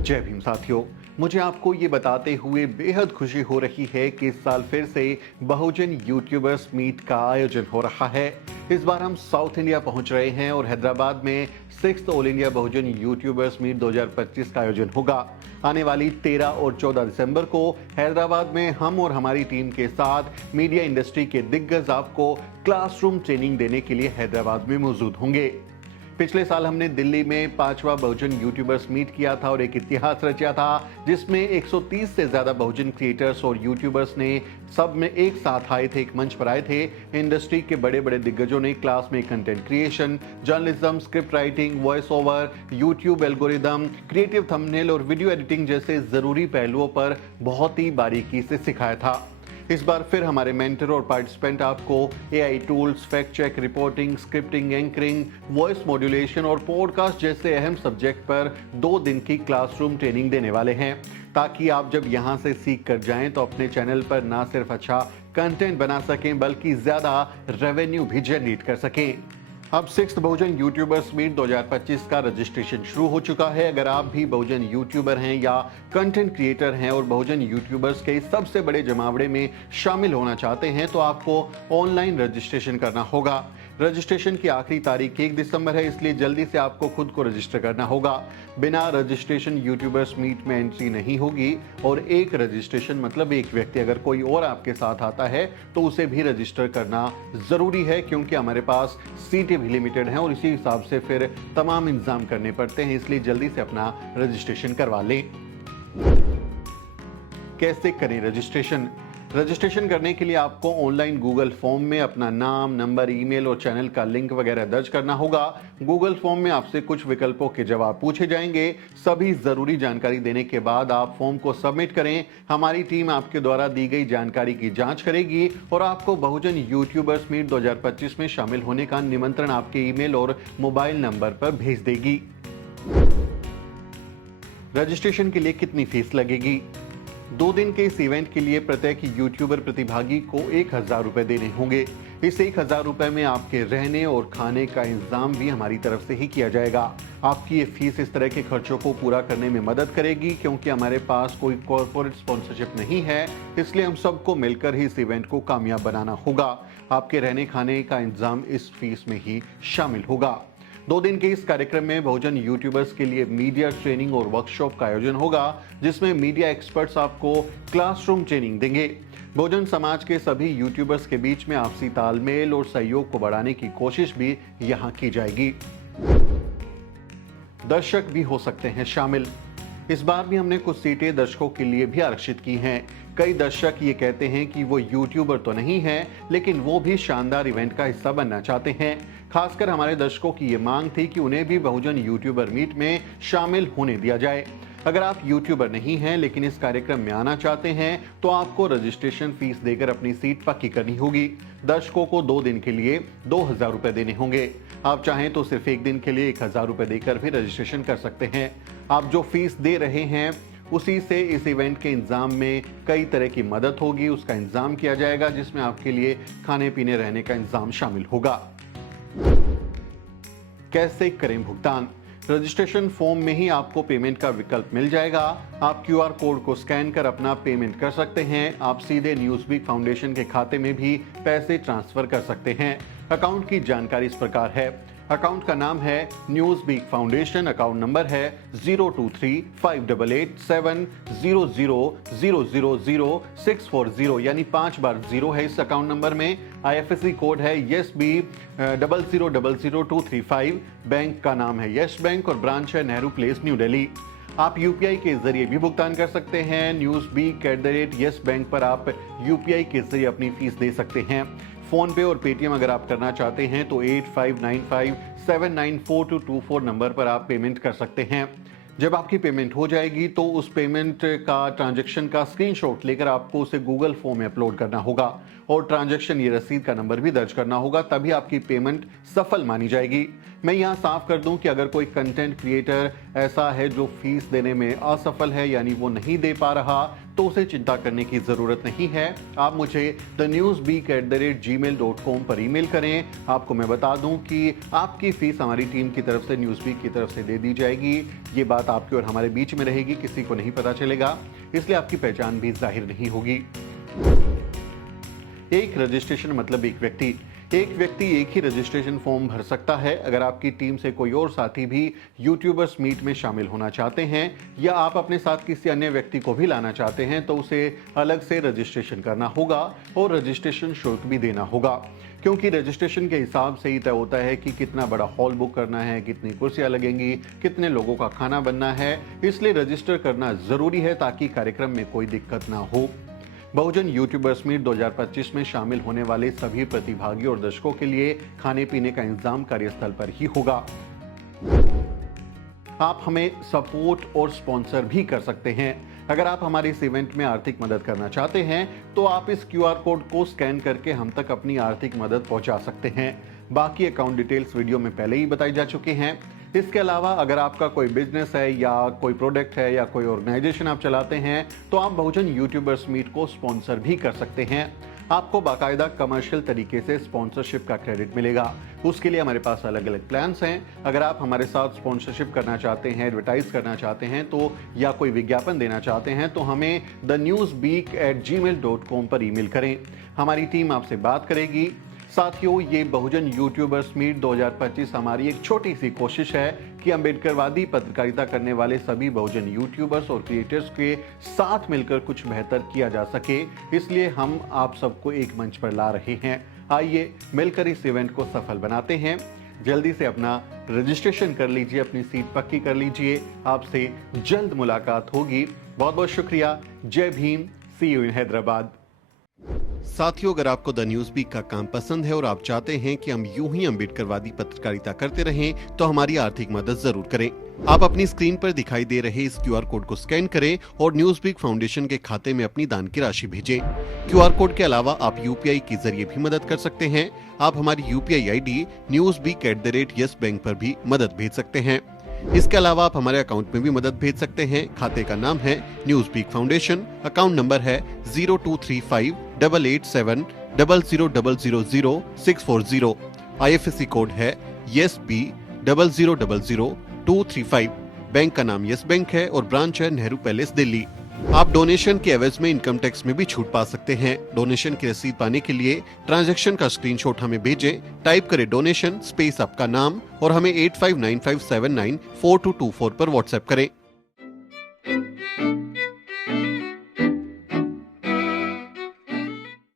जय भीम साथियों। मुझे आपको ये बताते हुए बेहद खुशी हो रही है कि इस साल फिर से बहुजन यूट्यूबर्स मीट का आयोजन हो रहा है। इस बार हम साउथ इंडिया पहुंच रहे हैं और हैदराबाद में 6th ऑल इंडिया बहुजन यूट्यूबर्स मीट 2025 का आयोजन होगा। आने वाली 13 और 14 दिसंबर को हैदराबाद में हम और हमारी टीम के साथ मीडिया इंडस्ट्री के दिग्गज आपको क्लासरूम ट्रेनिंग देने के लिए हैदराबाद में मौजूद होंगे। पिछले साल हमने दिल्ली में 5वां बहुजन यूट्यूबर्स मीट किया था और एक इतिहास रचा था, जिसमें 130 से ज्यादा बहुजन क्रिएटर्स और यूट्यूबर्स ने सब में एक साथ आए थे, एक मंच पर आए थे। इंडस्ट्री के बड़े बड़े दिग्गजों ने क्लास में content creation, journalism, script writing, voice over, YouTube algorithm, creative thumbnail और वीडियो एडिटिंग जैसे जरूरी पहलुओं पर बहुत ही बारीकी से सिखाया था। इस बार फिर हमारे मेंटर और पार्टिसिपेंट आपको AI tools, fact check, reporting, scripting, anchoring, voice modulation और पॉडकास्ट जैसे अहम सब्जेक्ट पर 2 दिन की क्लासरूम ट्रेनिंग देने वाले हैं, ताकि आप जब यहां से सीख कर जाएं तो अपने चैनल पर ना सिर्फ अच्छा कंटेंट बना सकें बल्कि ज्यादा रेवेन्यू भी जनरेट कर सकें। अब 6th बहुजन यूट्यूबर्स मीट 2025 का रजिस्ट्रेशन शुरू हो चुका है। अगर आप भी बहुजन यूट्यूबर हैं या कंटेंट क्रिएटर हैं और बहुजन यूट्यूबर्स के सबसे बड़े जमावड़े में शामिल होना चाहते हैं तो आपको ऑनलाइन रजिस्ट्रेशन करना होगा। रजिस्ट्रेशन की आखिरी तारीख 1 दिसंबर है, इसलिए जल्दी से आपको खुद को रजिस्टर करना होगा। बिना रजिस्ट्रेशन यूट्यूबर्स मीट में एंट्री नहीं होगी और एक रजिस्ट्रेशन मतलब एक व्यक्ति, अगर कोई और आपके साथ आता है तो उसे भी रजिस्टर करना जरूरी है, क्योंकि हमारे पास सीटें भी लिमिटेड हैं और इसी हिसाब से फिर तमाम इंतजाम करने पड़ते हैं, इसलिए जल्दी से अपना रजिस्ट्रेशन करवा लें। कैसे करें रजिस्ट्रेशन? रजिस्ट्रेशन करने के लिए आपको ऑनलाइन गूगल फॉर्म में अपना नाम, नंबर, ईमेल और चैनल का लिंक वगैरह दर्ज करना होगा। गूगल फॉर्म में आपसे कुछ विकल्पों के जवाब पूछे जाएंगे। सभी जरूरी जानकारी देने के बाद आप फॉर्म को सबमिट करें। हमारी टीम आपके द्वारा दी गई जानकारी की जांच करेगी और आपको बहुजन यूट्यूबर्स मीट 2025 में शामिल होने का निमंत्रण आपके ईमेल और मोबाइल नंबर पर भेज देगी। रजिस्ट्रेशन के लिए कितनी फीस लगेगी? 2 दिन के इस इवेंट के लिए प्रत्येक यूट्यूबर प्रतिभागी को 1000 रुपए देने होंगे। इस 1000 रुपए में आपके रहने और खाने का इंतजाम भी हमारी तरफ से ही किया जाएगा। आपकी ये फीस इस तरह के खर्चों को पूरा करने में मदद करेगी, क्योंकि हमारे पास कोई कॉर्पोरेट स्पॉन्सरशिप नहीं है, इसलिए हम सबको मिलकर ही इस इवेंट को कामयाब बनाना होगा। आपके रहने खाने का इंतजाम इस फीस में ही शामिल होगा। 2 दिन के इस कार्यक्रम में बहुजन यूट्यूबर्स के लिए मीडिया ट्रेनिंग और वर्कशॉप का आयोजन होगा, जिसमें मीडिया एक्सपर्ट्स आपको क्लासरूम ट्रेनिंग देंगे। बहुजन समाज के सभी यूट्यूबर्स के बीच में आपसी तालमेल और सहयोग को बढ़ाने की कोशिश भी यहां की जाएगी। दर्शक भी हो सकते हैं शामिल। इस बार भी हमने कुछ सीटें दर्शकों के लिए भी आरक्षित की हैं। कई दर्शक ये कहते हैं कि वो यूट्यूबर तो नहीं है, लेकिन वो भी शानदार इवेंट का हिस्सा बनना चाहते हैं। खासकर हमारे दर्शकों की ये मांग थी कि उन्हें भी बहुजन यूट्यूबर मीट में शामिल होने दिया जाए। अगर आप यूट्यूबर नहीं हैं लेकिन इस कार्यक्रम में आना चाहते हैं तो आपको रजिस्ट्रेशन फीस देकर अपनी सीट पक्की करनी होगी। दर्शकों को 2 दिन के लिए 2000 रुपए देने होंगे। आप चाहें तो सिर्फ 1 दिन के लिए 1000 रुपए देकर भी रजिस्ट्रेशन कर सकते हैं। आप जो फीस दे रहे हैं उसी से इस इवेंट के इंतजाम में कई तरह की मदद होगी, उसका इंतजाम किया जाएगा, जिसमें आपके लिए खाने पीने रहने का इंतजाम शामिल होगा। कैसे करें भुगतान? रजिस्ट्रेशन फॉर्म में ही आपको पेमेंट का विकल्प मिल जाएगा। आप QR कोड को स्कैन कर अपना पेमेंट कर सकते हैं। आप सीधे न्यूज़वीक फाउंडेशन के खाते में भी पैसे ट्रांसफर कर सकते हैं। अकाउंट की जानकारी इस प्रकार है। अकाउंट का नाम है न्यूज़वीक फाउंडेशन। अकाउंट नंबर है 0235887000000640, यानी 5 बार 0 है इस अकाउंट नंबर में। IFSC कोड है YESB 0000235। बैंक का नाम है यस बैंक और ब्रांच है नेहरू प्लेस, न्यू दिल्ली। आप UPI के जरिए भी भुगतान कर सकते हैं। newsbeak@yes बैंक पर आप UPI के जरिए अपनी फीस दे सकते हैं। फोन पे और पेटीएम अगर आप करना चाहते हैं तो 8595794224 नंबर पर आप पेमेंट कर सकते हैं। जब आपकी पेमेंट हो जाएगी तो उस पेमेंट का ट्रांजैक्शन का स्क्रीनशॉट लेकर आपको उसे गूगल फॉर्म में अपलोड करना होगा और ट्रांजैक्शन ये रसीद का नंबर भी दर्ज करना होगा, तभी आपकी पेमेंट सफल मानी जाएगी। मैं यहाँ साफ कर दूं कि अगर कोई कंटेंट क्रिएटर ऐसा है जो फीस देने में असफल है, यानी वो नहीं दे पा रहा, तो उसे चिंता करने की जरूरत नहीं है। आप मुझे thenewsbeak@gmail.com पर ईमेल करें। आपको मैं बता दूं कि आपकी फीस हमारी टीम की तरफ से न्यूज़बीक की तरफ से दे दी जाएगी। ये बात आपके और हमारे बीच में रहेगी, किसी को नहीं पता चलेगा, इसलिए आपकी पहचान भी जाहिर नहीं होगी। एक रजिस्ट्रेशन मतलब एक व्यक्ति एक ही रजिस्ट्रेशन फॉर्म भर सकता है। अगर आपकी टीम से कोई और साथी भी यूट्यूबर्स मीट में शामिल होना चाहते हैं या आप अपने साथ किसी अन्य व्यक्ति को भी लाना चाहते हैं तो उसे अलग से रजिस्ट्रेशन करना होगा और रजिस्ट्रेशन शुल्क भी देना होगा, क्योंकि रजिस्ट्रेशन के हिसाब से ही तय होता है कि कितना बड़ा हॉल बुक करना है, कितनी कुर्सियां लगेंगी, कितने लोगों का खाना बनना है। इसलिए रजिस्टर करना जरूरी है ताकि कार्यक्रम में कोई दिक्कत ना हो। बहुजन यूट्यूबर्स मीट 2025 में शामिल होने वाले सभी प्रतिभागियों और दर्शकों के लिए खाने पीने का इंतजाम कार्यस्थल पर ही होगा। आप हमें सपोर्ट और स्पॉन्सर भी कर सकते हैं। अगर आप हमारे इस इवेंट में आर्थिक मदद करना चाहते हैं तो आप इस QR कोड को स्कैन करके हम तक अपनी आर्थिक मदद पहुंचा सकते हैं। बाकी अकाउंट डिटेल्स वीडियो में पहले ही बताई जा चुके हैं। इसके अलावा अगर आपका कोई बिजनेस है या कोई प्रोडक्ट है या कोई ऑर्गेनाइजेशन आप चलाते हैं तो आप बहुजन यूट्यूबर्स मीट को स्पॉन्सर भी कर सकते हैं। आपको बाकायदा कमर्शियल तरीके से स्पॉन्सरशिप का क्रेडिट मिलेगा। उसके लिए हमारे पास अलग अलग प्लान्स हैं। अगर आप हमारे साथ स्पॉन्सरशिप करना चाहते हैं, एडवर्टाइज करना चाहते हैं तो या कोई विज्ञापन देना चाहते हैं तो हमें thenewsbeak@gmail.com पर ईमेल करें। हमारी टीम आपसे बात करेगी। साथियों, ये बहुजन यूट्यूबर्स मीट 2025 हमारी एक छोटी सी कोशिश है कि अम्बेडकरवादी पत्रकारिता करने वाले सभी बहुजन यूट्यूबर्स और क्रिएटर्स के साथ मिलकर कुछ बेहतर किया जा सके। इसलिए हम आप सबको एक मंच पर ला रहे हैं। आइए मिलकर इस इवेंट को सफल बनाते हैं। जल्दी से अपना रजिस्ट्रेशन कर लीजिए, अपनी सीट पक्की कर लीजिए। आपसे जल्द मुलाकात होगी। बहुत बहुत शुक्रिया। जय भीम। सी यू इन हैदराबाद। साथियों, अगर आपको द न्यूज़बीक का काम पसंद है और आप चाहते हैं कि हम यूं ही अम्बेडकरवादी पत्रकारिता करते रहें तो हमारी आर्थिक मदद जरूर करें। आप अपनी स्क्रीन पर दिखाई दे रहे इस QR कोड को स्कैन करें और न्यूज़बीक फाउंडेशन के खाते में अपनी दान की राशि भेजें। QR कोड के अलावा आप UPI के जरिए भी मदद कर सकते हैं। आप हमारी UPI ID newsbeak@yesbank पर भी मदद भेज सकते हैं। इसके अलावा आप हमारे अकाउंट में भी मदद भेज सकते हैं। खाते का नाम है न्यूज़बीक फाउंडेशन, अकाउंट नंबर है 02358800000640। IFSC कोड है YESB000235। बैंक का नाम यस बैंक है और ब्रांच है नेहरू पैलेस, दिल्ली। आप डोनेशन के एवज में इनकम टैक्स में भी छूट पा सकते हैं। डोनेशन की रसीद पाने के लिए ट्रांजैक्शन का स्क्रीनशॉट हमें भेजें। टाइप करें डोनेशन स्पेस आपका नाम और हमें 8595794224 पर व्हाट्सएप करें।